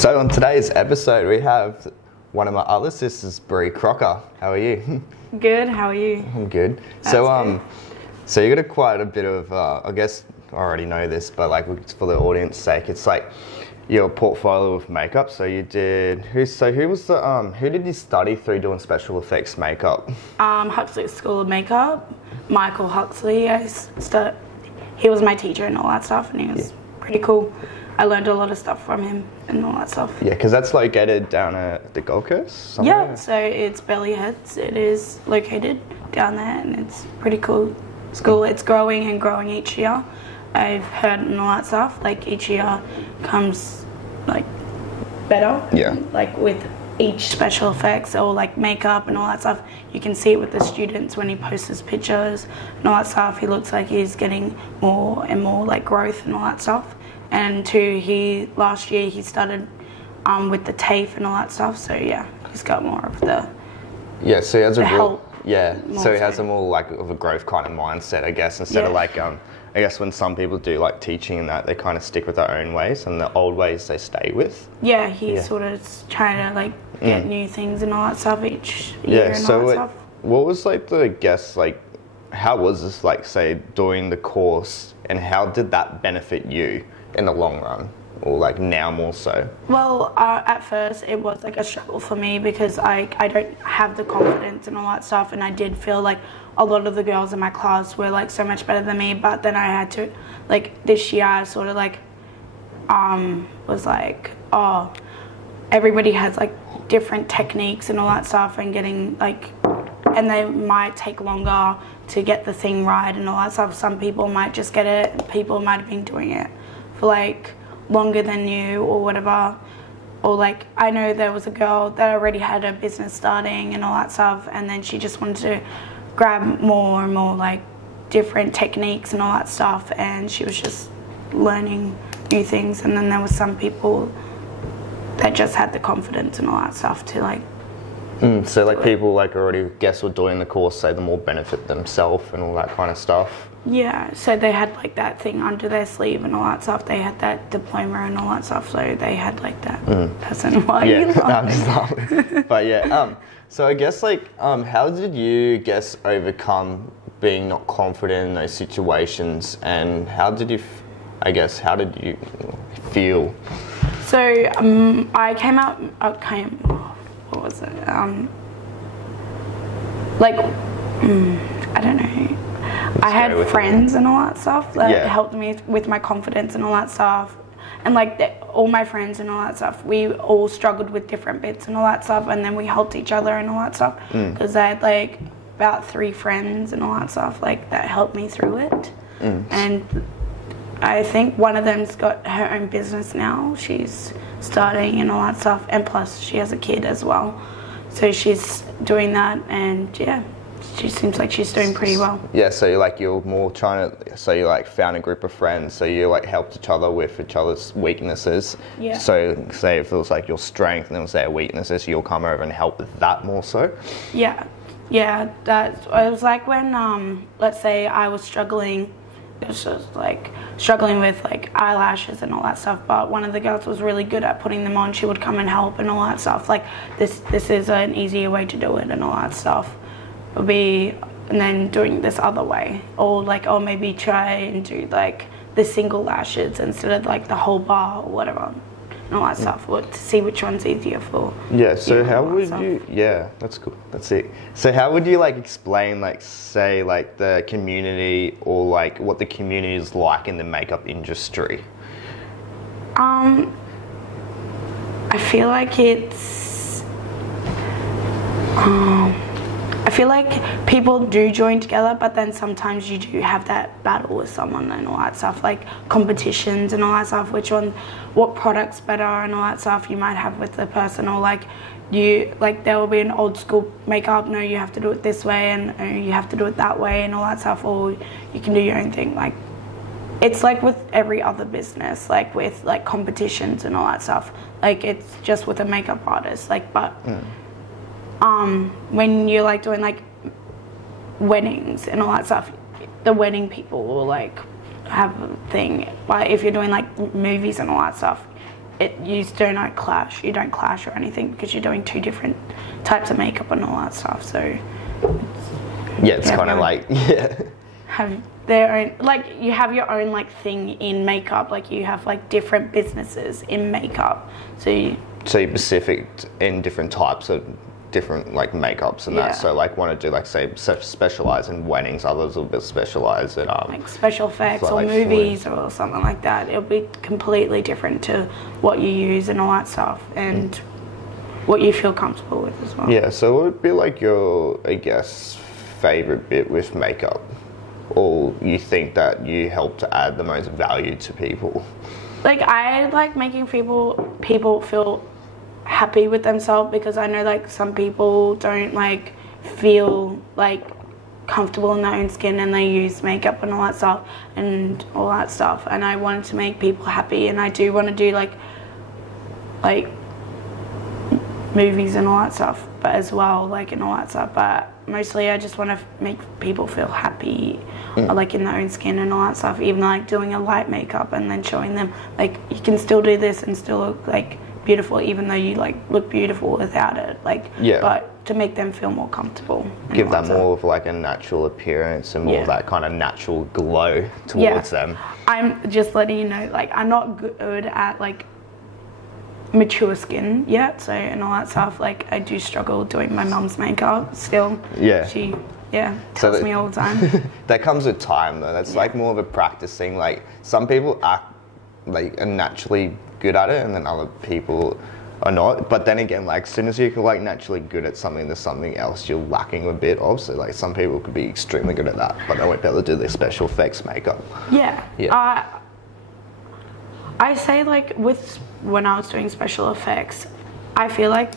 So on today's episode, we have one of my other sisters, Bree, Crocker. How are you? Good, how are you? I'm good. That's good. So you got quite a bit of, I guess I already know this, but like for the audience's sake, it's like your portfolio of makeup. So you did, who did you study through doing special effects makeup? Huxley School of Makeup. Michael Huxley, he was my teacher and all that stuff, and he was pretty cool. I learned a lot of stuff from him and all that stuff. Yeah, because that's located down at the Gold Coast? Yeah, so it's Belly Heads. It is located down there, and it's pretty cool school. It's growing and growing each year. I've heard and all that stuff. Like each year comes like better. Yeah. Like with each special effects or like makeup and all that stuff. You can see it with the students when he posts his pictures and all that stuff. He looks like he's getting more and more like growth and all that stuff. And last year he started with the TAFE and all that stuff. So yeah, he's got more of the so he has a real, so he has so. a more like of a growth kind of mindset, I guess, instead of like I guess when some people do like teaching and that, they kind of stick with their own ways and the old ways they stay with. Yeah, he's sort of trying to like get new things and all that stuff each year and all that stuff. What was like how was this like, say, doing the course, and how did that benefit you in the long run, or like now more so? Well, at first it was like a struggle for me because I don't have the confidence and all that stuff, and I did feel like a lot of the girls in my class were like so much better than me, but then I had to, like this year I sort of like was like, oh, everybody has like different techniques and all that stuff, and getting like, and they might take longer to get the thing right and all that stuff. Some people might just get it, people might have been doing it for like longer than you or whatever. Or like, I know there was a girl that already had a business starting and all that stuff, and then she just wanted to grab more and more like different techniques and all that stuff, and she was just learning new things. And then there was some people that just had the confidence and all that stuff to like so like people like already guess were doing the course, say the more benefit themselves and all that kind of stuff. Yeah, so they had like that thing under their sleeve and all that stuff. They had that diploma and all that stuff, so they had like that person. Why are you laughing? I'm just laughing. But so I guess like how did you overcome being not confident in those situations, and how did you feel? So I came out, what was it? I don't know. I had friends and all that stuff that helped me with my confidence and all that stuff. And like all my friends and all that stuff, we all struggled with different bits and all that stuff, and then we helped each other and all that stuff. Because I had like about 3 friends and all that stuff like that helped me through it. And I think one of them's got her own business now. She's starting and all that stuff, and plus she has a kid as well. So she's doing that, and yeah, she seems like she's doing pretty well. Yeah, so you're more trying to, so you like found a group of friends, so you like helped each other with each other's weaknesses. Yeah. So say if it was like your strength and then say a weaknesses, you'll come over and help with that more so. Yeah, it was like when let's say I was struggling. It was just like struggling with like eyelashes and all that stuff, but one of the girls was really good at putting them on. She would come and help and all that stuff. Like this is an easier way to do it and all that stuff. It'll be, and then doing this other way, or like, or maybe try and do like the single lashes instead of like the whole bar or whatever, and all that stuff, or to see which one's easier for. Yeah, so how would you, that's cool, that's it. So how would you like explain like, say like the community, or like what the community is like in the makeup industry? I feel like it's, I feel like people do join together, but then sometimes you do have that battle with someone and all that stuff, like competitions and all that stuff, what product's better and all that stuff you might have with the person, or like there will be an old school makeup, no, you have to do it this way, and you have to do it that way and all that stuff, or you can do your own thing. Like it's like with every other business, like with like competitions and all that stuff, like it's just with a makeup artist, like, but when you're like doing like weddings and all that stuff, the wedding people will like have a thing. But if you're doing like movies and all that stuff, you do not clash. You don't clash or anything because you're doing 2 different types of makeup and all that stuff. So it's kind of like have their own, like you have your own like thing in makeup. Like you have like different businesses in makeup. So you're specific in different types of different like makeups and that. So like want to do like say specialize in weddings, others will be specialize in like special effects or like movies or something like that. It'll be completely different to what you use and all that stuff and what you feel comfortable with as well. Yeah, so what would be like your, I guess, favorite bit with makeup, or you think that you help to add the most value to people? Like I like making people feel happy with themselves, because I know like some people don't like feel like comfortable in their own skin and they use makeup and all that stuff and I wanted to make people happy, and I do want to do like movies and all that stuff, but as well like and all that stuff, but mostly I just want to make people feel happy like in their own skin and all that stuff, even like doing a light makeup and then showing them like you can still do this and still look like beautiful even though you like look beautiful without it, like but to make them feel more comfortable, give them more of like a natural appearance and more of that kind of natural glow towards them. I'm just letting you know, like I'm not good at like mature skin yet, so and all that stuff, like I do struggle doing my mum's makeup still. She tells me all the time. That comes with time though. That's like more of a practice thing. Like some people are naturally good at it and then other people are not, but then again, like as soon as you're like naturally good at something, there's something else you're lacking a bit of. So like some people could be extremely good at that, but they won't be able to do their special effects makeup. I say like when I was doing special effects, I feel like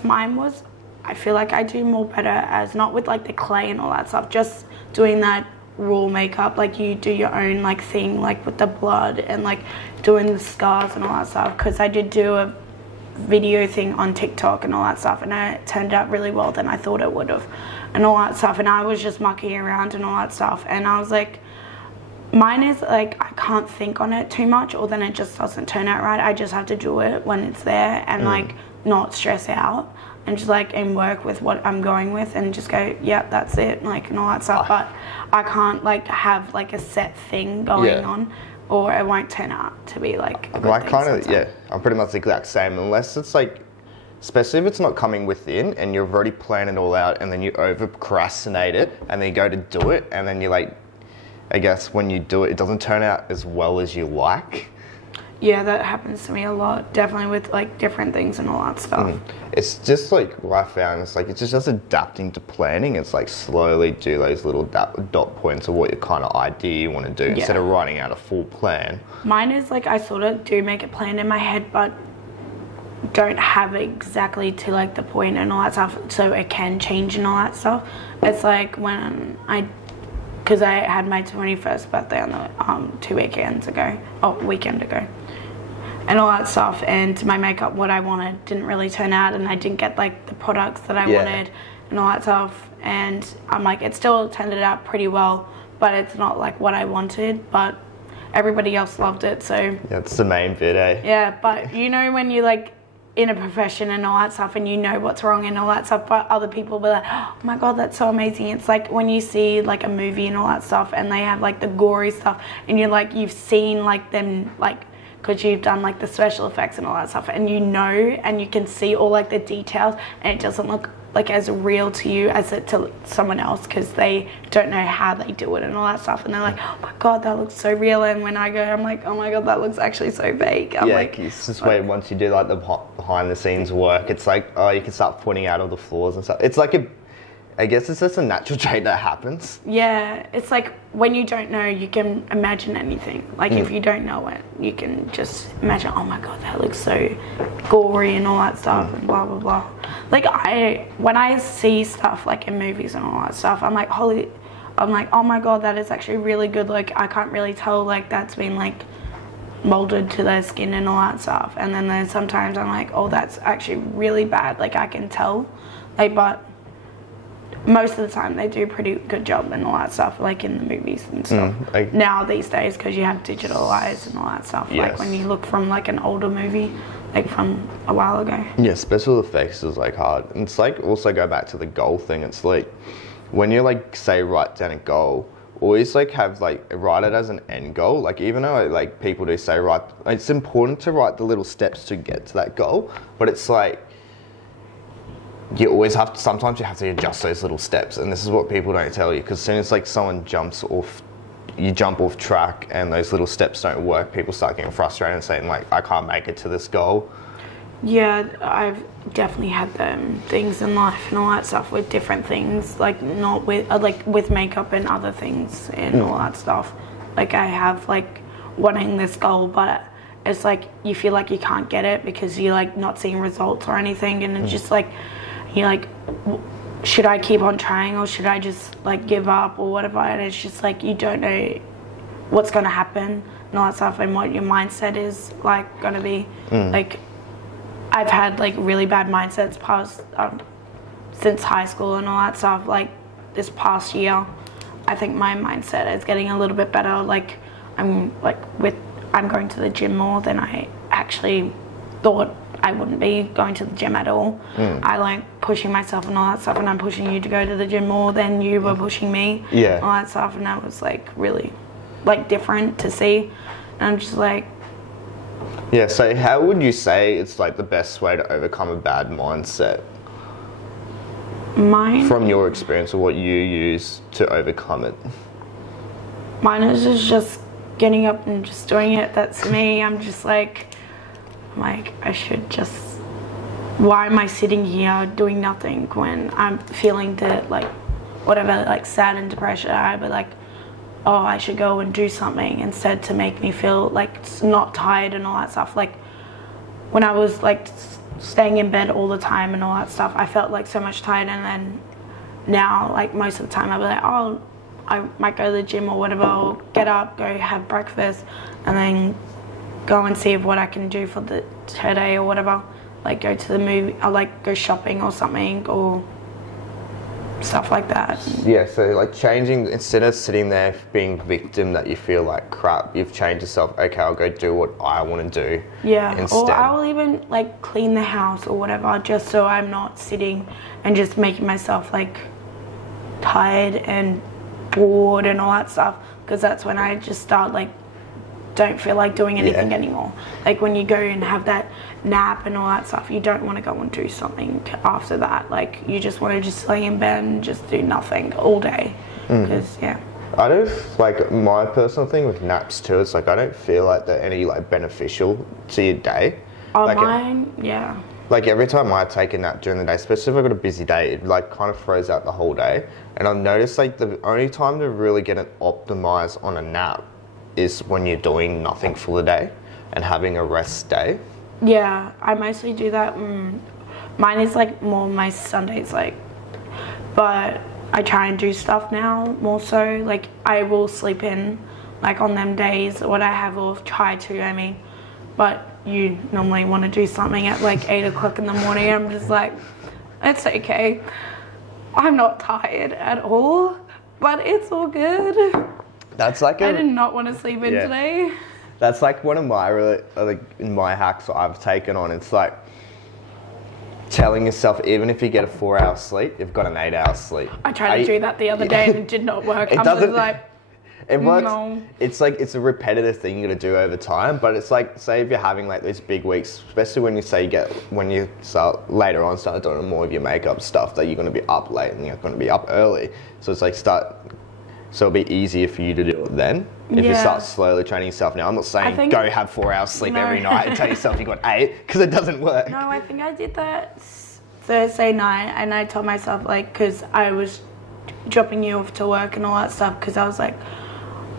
I do more better as not with like the clay and all that stuff, just doing that raw makeup, like you do your own like thing, like with the blood and like doing the scars and all that stuff, because I did do a video thing on TikTok and all that stuff, and it turned out really well than I thought it would have and all that stuff, and I was just mucking around and all that stuff, and I was like, mine is like I can't think on it too much, or then it just doesn't turn out right. I just have to do it when it's there and like not stress out and just like and work with what I'm going with and just go, yeah, that's it, like and all that stuff. But I can't like have like a set thing going on, or it won't turn out to be like a good thing. I'm pretty much the exact same, unless it's like, especially if it's not coming within and you've already planned it all out and then you over procrastinate it and then you go to do it and then you like, I guess when you do it, it doesn't turn out as well as you like. Yeah, that happens to me a lot, definitely with like different things and all that stuff. It's just like what I found, it's like it's just adapting to planning. It's like slowly do those little dot points of what your kind of idea you want to do instead of writing out a full plan. Mine is like I sort of do make a plan in my head, but don't have it exactly to like the point and all that stuff, so it can change and all that stuff. It's like when because I had my 21st birthday on the weekend ago, and all that stuff, and my makeup, what I wanted, didn't really turn out, and I didn't get like the products that I wanted and all that stuff, and I'm like, it still turned out pretty well, but it's not like what I wanted, but everybody else loved it, so. That's the main bit, eh? Yeah, but you know when you like in a profession and all that stuff and you know what's wrong and all that stuff, but other people will be like, oh my god, that's so amazing. It's like when you see like a movie and all that stuff and they have like the gory stuff and you're like, you've seen like them like, because you've done like the special effects and all that stuff, and you know and you can see all like the details, and it doesn't look like as real to you as it to someone else, because they don't know how they do it and all that stuff, and they're like, oh my god, that looks so real, and when I go, I'm like, oh my god, that looks actually so fake. I'm like, it's just where once you do like the behind the scenes work, it's like, oh, you can start pointing out all the flaws and stuff. It's like I guess it's just a natural trait that happens. Yeah, it's like when you don't know, you can imagine anything. Like if you don't know it, you can just imagine, oh my god, that looks so gory and all that stuff and blah blah blah. Like when I see stuff like in movies and all that stuff, I'm like, oh my god, that is actually really good. Like I can't really tell like that's been like molded to their skin and all that stuff. And then there's sometimes I'm like, oh, that's actually really bad. Like I can tell, like, but most of the time they do a pretty good job and all that stuff, like in the movies and stuff. Now these days, because you have digital eyes and all that stuff. Like when you look from like an older movie, like from a while ago. Yeah, special effects is like hard. And it's like also go back to the goal thing. It's like when you like say write down a goal, always like have like write it as an end goal. Like even though like people do say write, it's important to write the little steps to get to that goal, but it's like you always have to, sometimes you have to adjust those little steps, and this is what people don't tell you, because as soon as like someone you jump off track and those little steps don't work, people start getting frustrated and saying like, I can't make it to this goal. Yeah, I've definitely had them things in life and all that stuff with different things, like not with like with makeup and other things and all that stuff. Like I have like wanting this goal, but it's like you feel like you can't get it because you're like not seeing results or anything, and it's just like you're like, should I keep on trying or should I just like give up or whatever? And it's just like you don't know what's going to happen and all that stuff, and what your mindset is like going to be. Like I've had like really bad mindsets past since high school and all that stuff. Like this past year, I think my mindset is getting a little bit better. Like I'm going to the gym more than I actually thought I wouldn't be going to the gym at all. I like pushing myself and all that stuff, and I'm pushing you to go to the gym more than you were pushing me. Yeah. All that stuff, and that was like really like different to see. And I'm just like, yeah, so how would you say it's like the best way to overcome a bad mindset? From your experience, or what you use to overcome it? Mine is just getting up and just doing it. That's me. I'm just like I should just, why am I sitting here doing nothing when I'm feeling the like whatever, like sad and depression? I'd be like, oh, I should go and do something instead to make me feel like not tired and all that stuff. Like when I was like staying in bed all the time and all that stuff, I felt like so much tired, and then now like most of the time I'll be like, oh, I might go to the gym or whatever, or get up, go have breakfast, and then go and see what I can do for the today or whatever. Like go to the movie, or like go shopping or something, or stuff like that. Yeah, so like changing, instead of sitting there being victim that you feel like crap, you've changed yourself. Okay, I'll go do what I want to do. Yeah, instead. or I will even like clean the house or whatever, just so I'm not sitting and just making myself like tired and bored and all that stuff, because that's when I just start like don't feel like doing anything anymore. Like when you go and have that nap and all that stuff, you don't want to go and do something after that. Like you just want to just lay in bed and just do nothing all day. Because I don't, like my personal thing with naps too, it's like I don't feel like they're any like beneficial to your day. Oh, like mine, like every time I take a nap during the day, especially if I've got a busy day, it like kind of throws out the whole day. And I've noticed like the only time to really get it optimized on a nap is when you're doing nothing for the day and having a rest day. Yeah, I mostly do that. Mine is like more my Sundays, like, but I try and do stuff now more so. Like I will sleep in like on them days what I have, or try to, I mean, but you normally want to do something at like 8 o'clock in the morning. I'm just like, it's okay. I'm not tired at all, but it's all good. That's like I did not want to sleep in today. That's like one of my really my hacks that I've taken on. It's like telling yourself, even if you get a 4-hour sleep, you've got an 8-hour sleep. I tried to do that the other day and it did not work. It doesn't. It works. No. It's like it's a repetitive thing you got to do over time. But it's like, say if you're having like these big weeks, especially when you start later on start doing more of your makeup stuff, that you're going to be up late and you're going to be up early. So it's like so it'll be easier for you to do it then. If you start slowly training yourself now. I'm not saying go have 4 hours sleep every night and tell yourself you got 8, because it doesn't work. No, I think I did that Thursday night, and I told myself, like, because I was dropping you off to work and all that stuff, because I was like,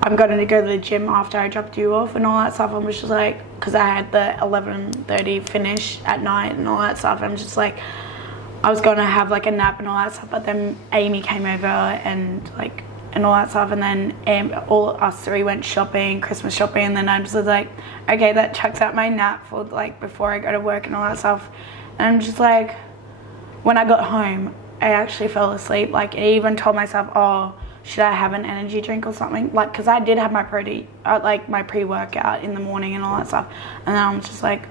I'm going to go to the gym after I dropped you off and all that stuff. I was just like, because I had the 11:30 finish at night and all that stuff. I'm just like, I was going to have like a nap and all that stuff, but then Amy came over and all that stuff, and then all us three went shopping, Christmas shopping, and then I'm just like, okay, that chucks out my nap for like before I go to work and all that stuff. And I'm just like, when I got home, I actually fell asleep. Like I even told myself, oh, should I have an energy drink or something? Like, because I did have my my pre-workout in the morning and all that stuff, and then I'm just like,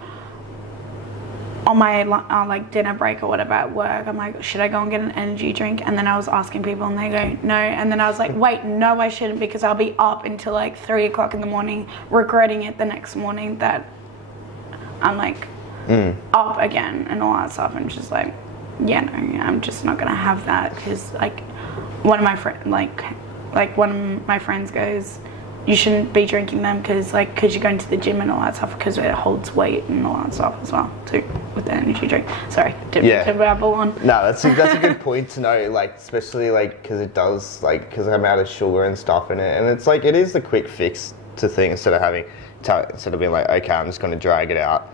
on my like dinner break or whatever at work, I'm like, should I go and get an energy drink? And then I was asking people and they go, no. And then I was like, wait, no, I shouldn't, because I'll be up until like 3 o'clock in the morning, regretting it the next morning that I'm like up again and all that stuff. And just like, yeah, no, I'm just not gonna have that, because like one of my friends goes, you shouldn't be drinking them because you're going to the gym and all that stuff, because it holds weight and all that stuff as well too with the energy drink. Sorry, didn't babble on. No, that's a good point to know, like, especially like because it does, like, because I'm out of sugar and stuff in it, and it's like it is the quick fix to things instead of being like, okay, I'm just going to drag it out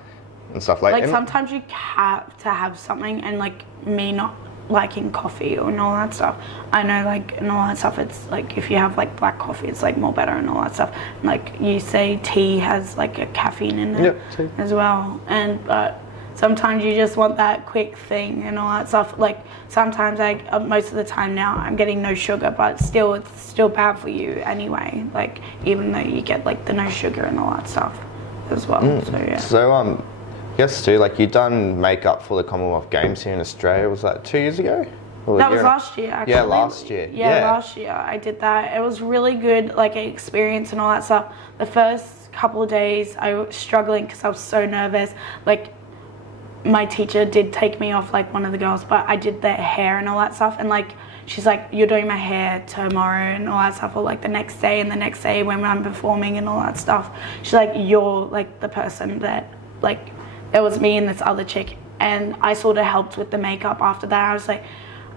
and stuff like. Sometimes you have to have something, and like me not liking coffee and all that stuff, I know, like, and all that stuff, it's like if you have like black coffee, it's like more better and all that stuff. Like you say, tea has like a caffeine in it as well, and but sometimes you just want that quick thing and all that stuff. Like sometimes most of the time now I'm getting no sugar, but still it's still bad for you anyway, like even though you get like the no sugar and all that stuff as well. So yeah. So yes, too, like you've done makeup for the Commonwealth Games here in Australia. Was that 2 years ago? That was last year, actually. Yeah, last year. Yeah, last year I did that. It was really good, like, experience and all that stuff. The first couple of days I was struggling because I was so nervous. Like, my teacher did take me off, like, one of the girls, but I did their hair and all that stuff. And, like, she's like, you're doing my hair tomorrow and all that stuff, or, like, the next day and the next day when I'm performing and all that stuff. She's like, you're, like, the person that, like, it was me and this other chick, and I sort of helped with the makeup after that. I was like,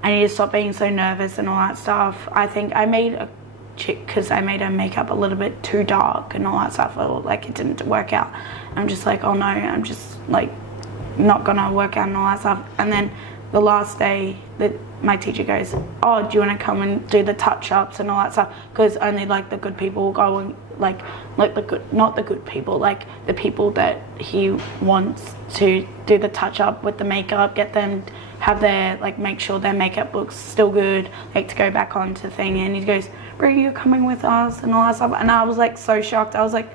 I need to stop being so nervous and all that stuff. I think I made a chick, because I made her makeup a little bit too dark and all that stuff, or like it didn't work out. I'm just like, oh no, I'm just like not gonna work out and all that stuff. And then the last day, my teacher goes, oh, do you want to come and do the touch-ups and all that stuff? Because only like the good people will go and like the good, not the good people, like the people that he wants to do the touch-up with the makeup, get them, have their, like, make sure their makeup looks still good, like to go back on to thing. And he goes, Bree, you're coming with us and all that stuff. And I was like so shocked. I was like,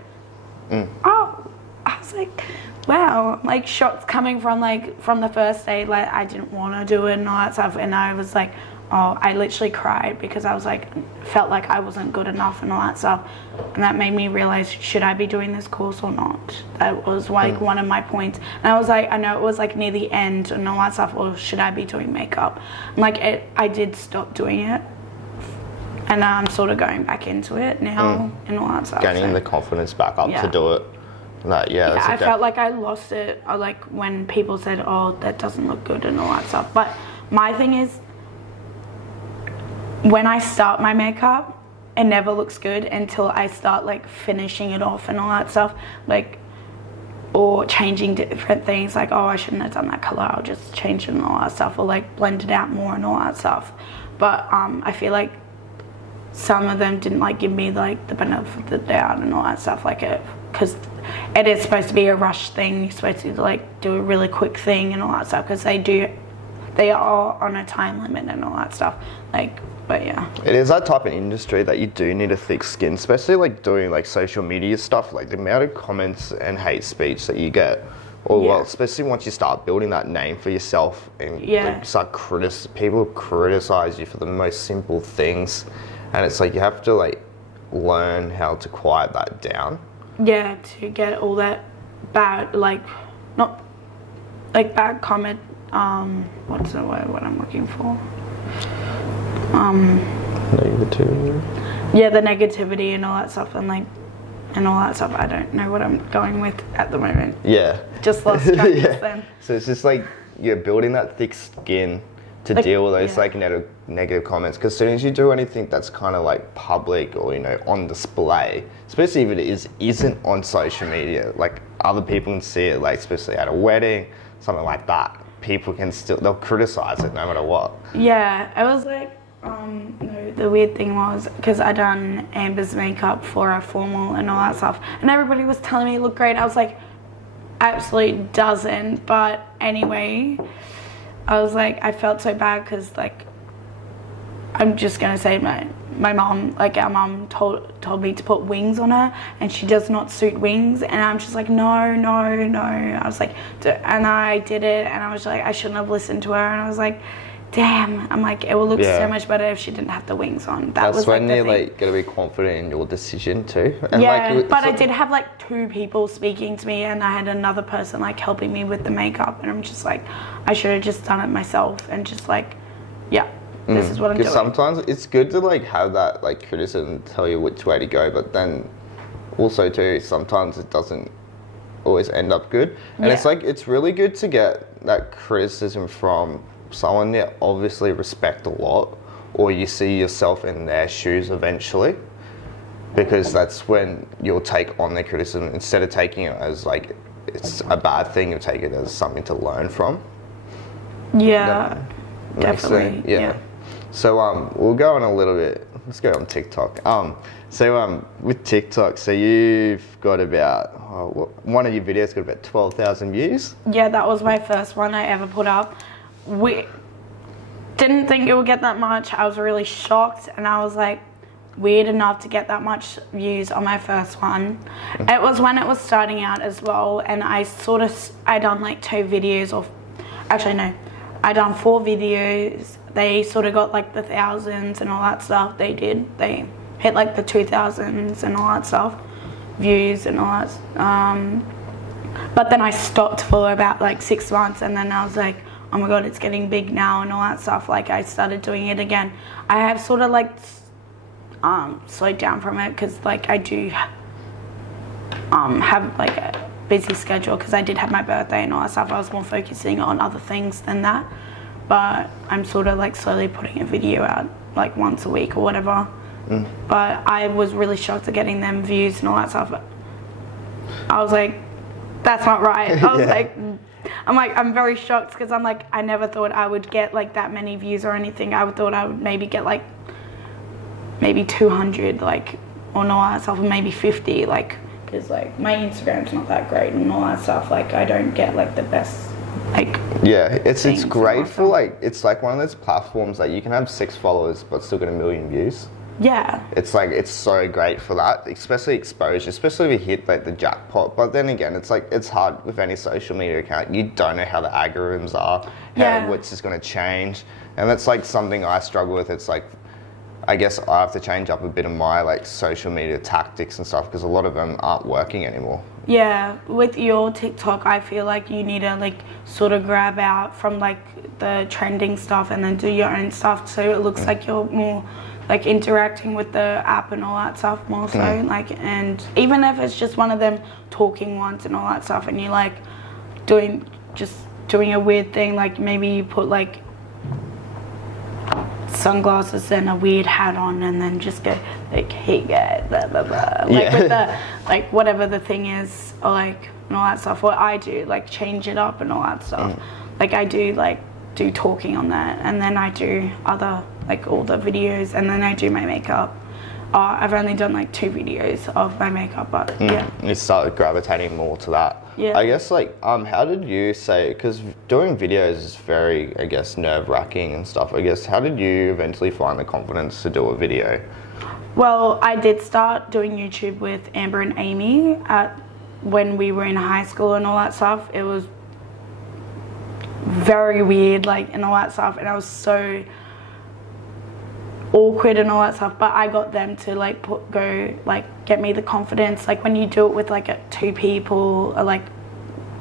oh, I was like, wow, like shots coming from the first day, like I didn't want to do it and all that stuff. And I was like, oh, I literally cried because I was like, felt like I wasn't good enough and all that stuff. And that made me realize, should I be doing this course or not? That was like one of my points. And I was like, I know it was like near the end and all that stuff, or should I be doing makeup? And like I did stop doing it. And I'm sort of going back into it now and all that stuff. Gaining the confidence back up to do it. Like, I felt like I lost it, like when people said, oh, that doesn't look good and all that stuff. But my thing is, when I start my makeup, it never looks good until I start like finishing it off and all that stuff, like, or changing different things, like, oh, I shouldn't have done that color, I'll just change it and all that stuff, or like blend it out more and all that stuff. But I feel like some of them didn't like give me like the benefit of the doubt and all that stuff, like it, because it is supposed to be a rush thing. You're supposed to like do a really quick thing and all that stuff, because they are on a time limit and all that stuff, like. But yeah, it is that type of industry that you do need a thick skin, especially like doing like social media stuff, like the amount of comments and hate speech that you get, or well, especially once you start building that name for yourself and like, start people criticize you for the most simple things, and it's like you have to like learn how to quiet that down. Yeah, to get all that bad, like, not like bad comment. What's the word? What I'm looking for? Negativity. Yeah, the negativity and all that stuff, and all that stuff. I don't know what I'm going with at the moment. Yeah. Just lost track then. So it's just like you're building that thick skin to deal with those like negative comments, because as soon as you do anything that's kind of like public or on display, especially if it isn't on social media, like other people can see it, like especially at a wedding, something like that, people can they'll criticize it no matter what. Yeah, I was like, no, the weird thing was, because I done Amber's makeup for a formal and all that stuff, and everybody was telling me it looked great. I was like, absolutely doesn't. But anyway, I was like, I felt so bad because like, I'm just gonna say my mom, like our mom told me to put wings on her, and she does not suit wings, and I'm just like, no, no, no. I was like, and I did it, and I was like, I shouldn't have listened to her, and I was like, damn, I'm like, it will look so much better if she didn't have the wings on. That's when you're like gotta be confident in your decision too. And but I did have like 2 people speaking to me, and I had another person like helping me with the makeup, and I'm just like, I should have just done it myself and just like, this is what I'm doing. Sometimes it's good to like have that like criticism tell you which way to go, but then also too sometimes it doesn't always end up good. And it's like it's really good to get that criticism from someone you obviously respect a lot, or you see yourself in their shoes eventually, because that's when you'll take on their criticism instead of taking it as like it's a bad thing. You'll take it as something to learn from. Definitely. So we'll go on a little bit. Let's go on TikTok. So with TikTok, so you've got about one of your videos got about 12,000 views. Yeah, that was my first one I ever put up. We didn't think it would get that much. I was really shocked, and I was like, weird enough to get that much views on my first one. It was when it was starting out as well, and I done like 2 videos, or actually no, I done 4 videos. They sort of got like the thousands and all that stuff. They hit like the 2,000s and all that stuff, views and all that. But then I stopped for about like 6 months, and then I was like, oh my god, it's getting big now and all that stuff. Like I started doing it again. I have sort of like slowed down from it, because like I do have like a busy schedule, because I did have my birthday and all that stuff. I was more focusing on other things than that, but I'm sort of like slowly putting a video out like once a week or whatever. But I was really shocked at getting them views and all that stuff. I was like, that's not right. I was I'm very shocked, because I'm like, I never thought I would get like that many views or anything. I thought I would maybe get like maybe 200, like, or all that stuff, or maybe 50, like, because like my Instagram's not that great and all that stuff. Like I don't get like the best, like, it's great for like, it's like one of those platforms that you can have 6 followers but still get 1 million views. It's like, it's so great for that, especially exposure, especially if you hit like the jackpot. But then again, it's like, it's hard with any social media account. You don't know how the algorithms are, which is going to change, and that's like something I struggle with. It's like, I guess I have to change up a bit of my like social media tactics and stuff, because a lot of them aren't working anymore. With your TikTok, I feel like you need to like sort of grab out from like the trending stuff and then do your own stuff, so it looks like you're more like interacting with the app and all that stuff more so. Like, and even if it's just one of them talking once and all that stuff, and you like doing a weird thing, like maybe you put like sunglasses and a weird hat on, and then just go like, hey guys, blah blah blah, like with the like whatever the thing is, or like and all that stuff. What I do, like change it up and all that stuff. Like I do talking on that, and then I do other like all the videos, and then I do my makeup. I've only done like 2 videos of my makeup, but you started gravitating more to that. I guess like how did you say, because doing videos is very, I guess, nerve-wracking and stuff, I guess, how did you eventually find the confidence to do a video? Well, I did start doing YouTube with Amber and Amy when we were in high school and all that stuff. It was very weird, like, and all that stuff, and I was so awkward and all that stuff, but I got them to like get me the confidence. Like when you do it with like 2 people, or like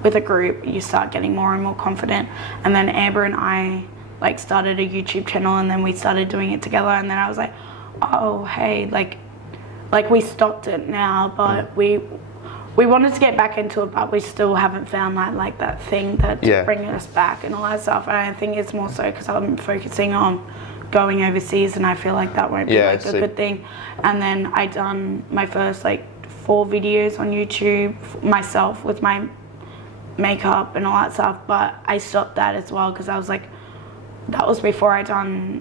with a group, you start getting more and more confident. And then Amber and I like started a YouTube channel, and then we started doing it together, and then I was like, oh hey, like we stopped it now, but we wanted to get back into it, but we still haven't found like that thing that to bring us back and all that stuff. And I think it's more so because I'm focusing on going overseas, and I feel like that won't be like a good thing. And then I done my first like 4 videos on YouTube myself with my makeup and all that stuff, but I stopped that as well, because I was like, that was before I done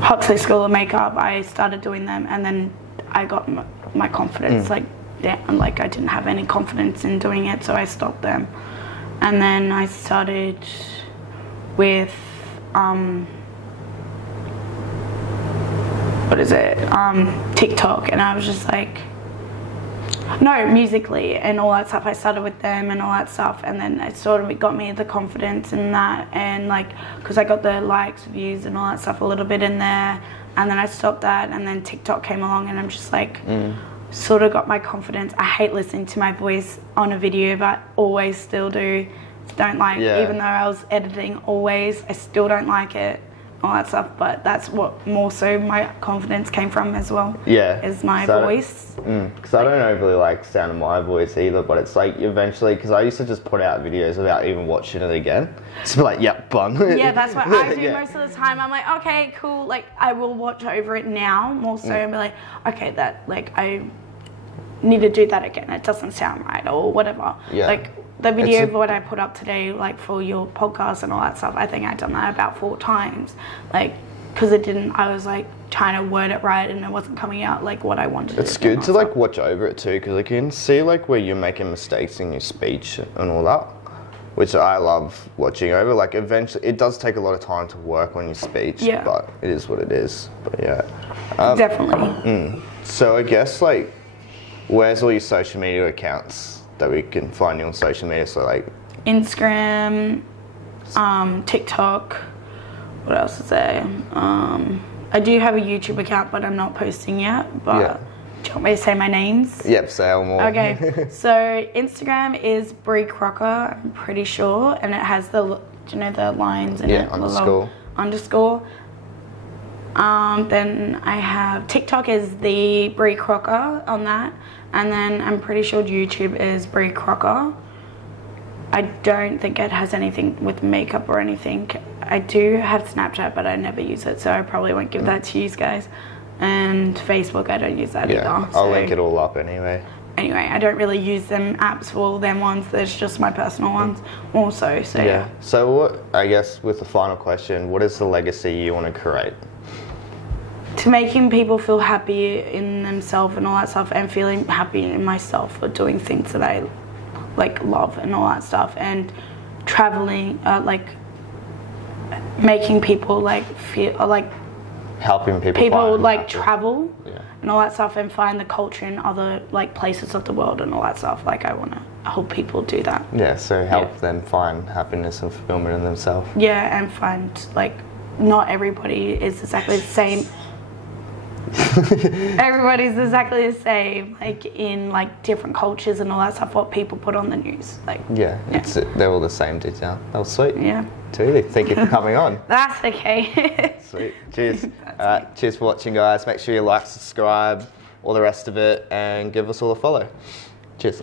Huxley School of Makeup. I started doing them, and then I got my confidence like down, like I didn't have any confidence in doing it, so I stopped them. And then I started with TikTok, and I was just like, no, Musically and all that stuff. I started with them and all that stuff, and then it sort of got me the confidence in that, and like, because I got the likes, views and all that stuff a little bit in there, and then I stopped that, and then TikTok came along, and I'm just like, sort of got my confidence. I hate listening to my voice on a video, but always still do. Don't like, even though I was editing always, I still don't like it, all that stuff, but that's what more so my confidence came from as well. Yeah. Is my voice. Because I don't overly like the sound of my voice either, but it's like eventually, because I used to just put out videos without even watching it again. Just be like, yep, bun. Yeah, that's what I do most of the time. I'm like, okay, cool, like I will watch over it now more so and be like, okay, that, like, I need to do that again. It doesn't sound right or whatever. Yeah. Like, the video of what I put up today, like for your podcast and all that stuff, I think I'd done that about 4 times. Like, because I was like trying to word it right and it wasn't coming out like what I wanted. It's good to like watch over it too, because I can see like where you're making mistakes in your speech and all that, which I love watching over. Like eventually, it does take a lot of time to work on your speech, but it is what it is. But yeah. Definitely. So I guess like, where's all your social media accounts that we can find you on social media? So like Instagram, TikTok, what else is there? I do have a YouTube account, but I'm not posting yet, but do you want me to say my names? Yep, say more. Okay, so Instagram is Bree Crocker, I'm pretty sure, and it has the, do you know the lines in it? Underscore. Then I have TikTok is the Bree Crocker on that, and then I'm pretty sure YouTube is Bree Crocker. I don't think it has anything with makeup or anything. I do have Snapchat, but I never use it, so I probably won't give that to you guys. And Facebook, I don't use that either. I'll link it all up anyway. Anyway, I don't really use them apps for all them ones. There's just my personal ones also. So yeah. So what, I guess with the final question, what is the legacy you want to create? To making people feel happy in themselves and all that stuff, and feeling happy in myself for doing things that I like love and all that stuff, and traveling, like making people like feel like helping people like travel and all that stuff, and find the culture in other like places of the world and all that stuff. Like I want to help people do that. Yeah, so help them find happiness and fulfillment in themselves. Yeah, and find like not everybody is exactly the same. Everybody's exactly the same, like in like different cultures and all that stuff. What people put on the news, like they're all the same detail. That was sweet. Yeah. Totally. Thank you for coming on. That's okay. Sweet. Cheers. Cheers for watching, guys. Make sure you like, subscribe, all the rest of it, and give us all a follow. Cheers.